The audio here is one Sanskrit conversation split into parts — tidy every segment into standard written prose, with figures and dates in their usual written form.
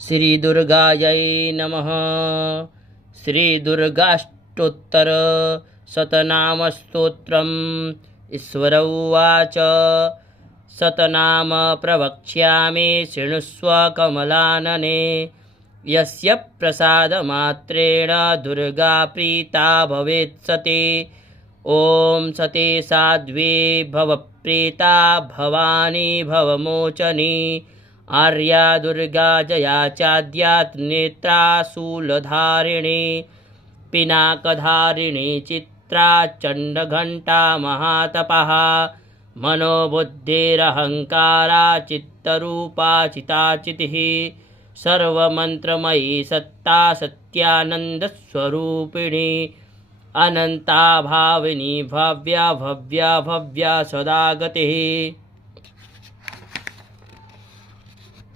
श्रीदुर्गायै नमः। श्रीदुर्गाष्टोत्तर शतनामस्तोत्रम्। ईश्वर उवाच शतनाम प्रवक्ष्यामि शृणुष्व कमलानने। यस्य प्रसादमात्रेण दुर्गा प्रीता भवेत् सती। ॐ सती साध्वी भवप्रीता भवानी भवमोचनी। आर्या दुर्गा जया चाद्यात् नेत्रा शूलधारिणी। पिनाकधारिणी चित्रा चण्डघण्टा महातपः। मनोबुद्धिरहङ्कारा चित्तरूपा चिताचितिः। सर्वमन्त्रमयी सत्ता सत्यानन्दस्वरूपिणी। अनन्ता भाविनी भव्या भव्या भव्या सदा गतिः।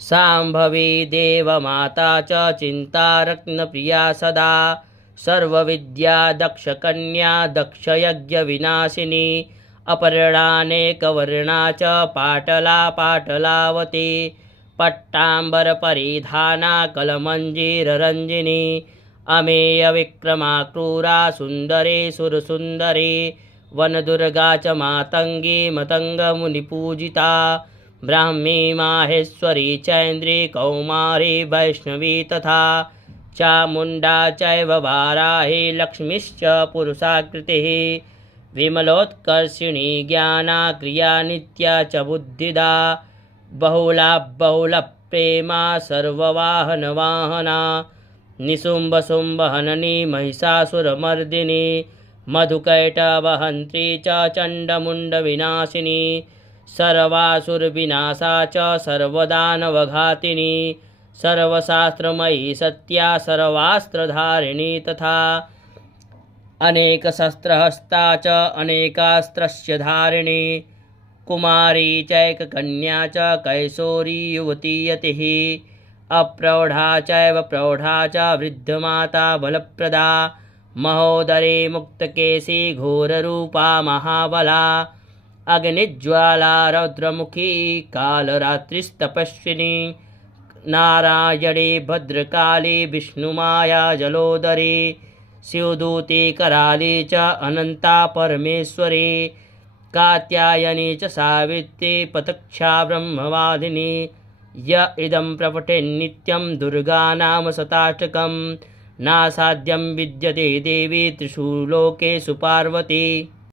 शाम्भवी देवमाता च चिन्तारत्नप्रिया सदा। सर्वविद्या दक्षकन्या दक्षयज्ञविनाशिनी। अपर्णानेकवर्णा च पाटला पाटलावती। पट्टाम्बरपरिधाना कलमञ्जीररञ्जिनी। अमेयविक्रमा क्रूरा सुन्दरी सुरसुन्दरी। वनदुर्गा च मातङ्गी मतङ्गमुनिपूजिता। ब्राह्मी माहेश्वरी चैन्द्री कौमारी वैष्णवी तथा। चामुण्डा चैव वाराही लक्ष्मीश्च पुरुषाकृतिः। विमलोत्कर्षिणी ज्ञाना क्रिया नित्या च बुद्धिदा। बहुला बहुलप्रेमा सर्ववाहनवाहना। निशुम्भशुम्भहननी महिषासुरमर्दिनी। मधुकैटवहन्त्री च चण्डमुण्डविनाशिनी। सर्वासुरविनाशा च सर्वदानवघातिनी। सर्वशास्त्रमयी सत्या सर्वास्त्रधारिणी तथा। अनेकशस्त्रहस्ता च अनेकास्त्रस्य धारिणी। कुमारी चैककन्या च कैशोरी युवती यतिः। अप्रौढा चैव प्रौढा च वृद्धमाता बलप्रदा। महोदरी मुक्तकेशी घोररूपा महाबला। अग्निज्वाला रौद्रमुखी कालरात्रिस्तपस्विनी। नारायणी भद्रकाली विष्णुमाया जलोदरी। शिवदूती कराली च अनन्ता परमेश्वरी। कात्यायनी च सावित्री प्रत्यक्षा ब्रह्मवादिनी। य इदं प्रपठेन्नित्यं दुर्गानाम शताष्टकं। नासाध्यं विद्यते देवी त्रिषु लोकेषु पार्वती।